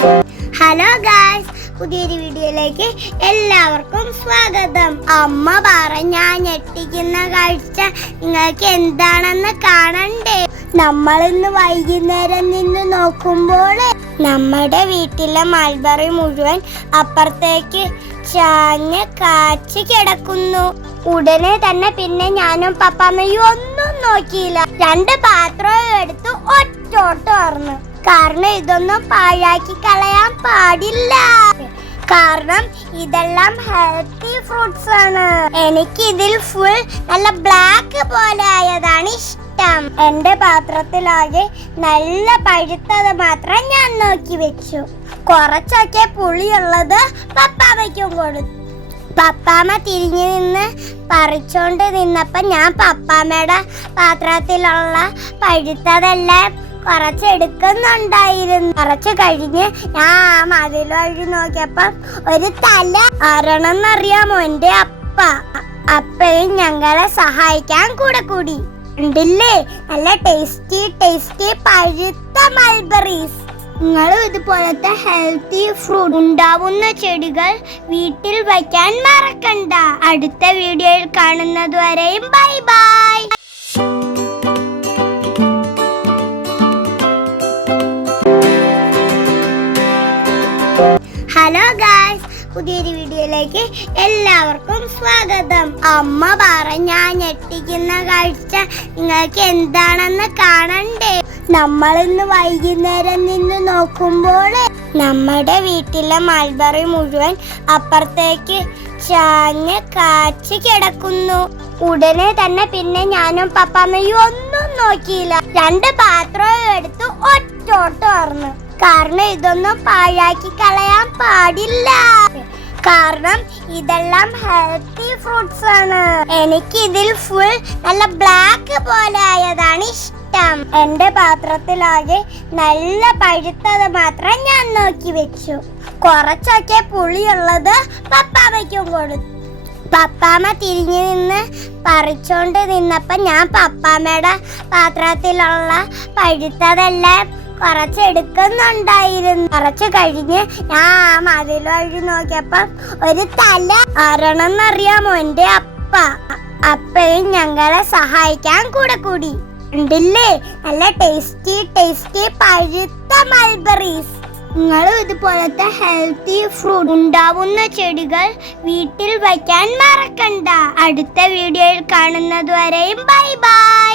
Hello guys, പുതിയൊരു വീഡിയോയിലേക്ക് എല്ലാവർക്കും സ്വാഗതം. അമ്മ പറഞ്ഞ ഞെട്ടിക്കുന്ന കാഴ്ച നിങ്ങൾക്ക് എന്താണെന്ന് കാണണ്ടേ? നമ്മളിന്ന് വൈകുന്നേരം നിന്ന് നോക്കുമ്പോൾ നമ്മുടെ വീട്ടിലെ മൾബറി മുഴുവൻ അപ്പുറത്തേക്ക് ചാഞ്ഞ് കാച്ചി കിടക്കുന്നു. ഉടനെ തന്നെ പിന്നെ ഞാനും പപ്പാമ്മയും ഒന്നും നോക്കിയില്ല, 2 പാത്രവും എടുത്ത് ഒറ്റോട്ടോർന്നു. കാരണം ഇതൊന്നും പാഴാക്കി കളയാൻ പാടില്ല. കാരണം ഇതെല്ലാം ഹെൽത്തി ഫ്രൂട്ട്സ് ആണ്. എനിക്ക് ഇതിൽ ഫുൾ നല്ല ബ്ലാക്ക് പോലെ ആയതാണ് ഇഷ്ടം. എന്റെ പാത്രത്തിലാകെ നല്ല പഴുത്തത് മാത്രം ഞാൻ നോക്കി വെച്ചു. കുറച്ചൊക്കെ പുളിയുള്ളത് പപ്പാമ്മയ്ക്കും കൊടുത്തു. പപ്പാമ്മ തിരിഞ്ഞു നിന്ന് പറിച്ചോണ്ട് നിന്നപ്പോ ഞാൻ പപ്പാമ്മയുടെ പാത്രത്തിലുള്ള പഴുത്തതെല്ലാം കുറച്ചെടുക്കുന്നുണ്ടായിരുന്നു. കുറച്ച് കഴിഞ്ഞ് ഞാൻ മതിൽ വഴി നോക്കിയപ്പോ ഒരു തല ആരണമെന്നറിയാമോ? എന്റെ അപ്പയും ഞങ്ങളെ സഹായിക്കാൻ കൂടെ കൂടി. ഉണ്ടില്ലേ നല്ല ടേസ്റ്റി പഴുത്ത മൾബറീസ്. നിങ്ങളും ഇതുപോലത്തെ ഹെൽത്തി ഫ്രൂട്ട് ഉണ്ടാവുന്ന ചെടികൾ വീട്ടിൽ വയ്ക്കാൻ മറക്കണ്ട. അടുത്ത വീഡിയോയിൽ കാണുന്നത് വരെയും ബൈ ബൈ. ഹലോ ഗായ്സ്, പുതിയൊരു വീഡിയോയിലേക്ക് എല്ലാവർക്കും സ്വാഗതം. അമ്മ പറഞ്ഞ ഞെട്ടിക്കുന്ന കാഴ്ച നിങ്ങൾക്ക് എന്താണെന്ന് കാണണ്ടേ? നമ്മളിന്ന് വൈകുന്നേരം നിന്ന് നോക്കുമ്പോൾ നമ്മുടെ വീട്ടിലെ മൾബറി മുഴുവൻ അപ്പുറത്തേക്ക് ചാഞ്ഞ് കാച്ചി കിടക്കുന്നു. ഉടനെ തന്നെ പിന്നെ ഞാനും പപ്പാമ്മയും ഒന്നും നോക്കിയില്ല, 2 പാത്രവും എടുത്ത് ഒറ്റോട്ടോർന്നു. കാരണം ഇതൊന്നും പാഴാക്കി കളയാൻ പാടില്ല. കാരണം ഇതെല്ലാം ഹെൽത്തി ഫ്രൂട്ട്സ് ആണ്. എനിക്ക് ഇതിൽ ഫുൾ നല്ല ബ്ലാക്ക് പോലെ ആയതാണ് ഇഷ്ടം. എന്റെ പാത്രത്തിലാകെ നല്ല പഴുത്തത് മാത്രം ഞാൻ നോക്കി വെച്ചു. കുറച്ചൊക്കെ പുളിയുള്ളത് പപ്പാമ്മയ്ക്കും കൊടുത്തു. പപ്പാമ്മ തിരിഞ്ഞു നിന്ന് പറിച്ചോണ്ട് നിന്നപ്പോ ഞാൻ പപ്പാമ്മയുടെ പാത്രത്തിലുള്ള പഴുത്തതെല്ലാം കുറച്ചെടുക്കുന്നുണ്ടായിരുന്നു. കുറച്ച് കഴിഞ്ഞ് ഞാൻ മതിൽ വഴി നോക്കിയപ്പോ ഒരു തല ആരണമെന്നറിയാമോ? എന്റെ അപ്പയും ഞങ്ങളെ സഹായിക്കാൻ കൂടെ കൂടി. ഉണ്ടില്ലേ നല്ല ടേസ്റ്റി പഴുത്ത മൾബറീസ്. നിങ്ങളും ഇതുപോലത്തെ ഹെൽത്തി ഫ്രൂട്ട് ഉണ്ടാവുന്ന ചെടികൾ വീട്ടിൽ വയ്ക്കാൻ മറക്കണ്ട. അടുത്ത വീഡിയോയിൽ കാണുന്നത് വരെയും ബൈ ബൈ.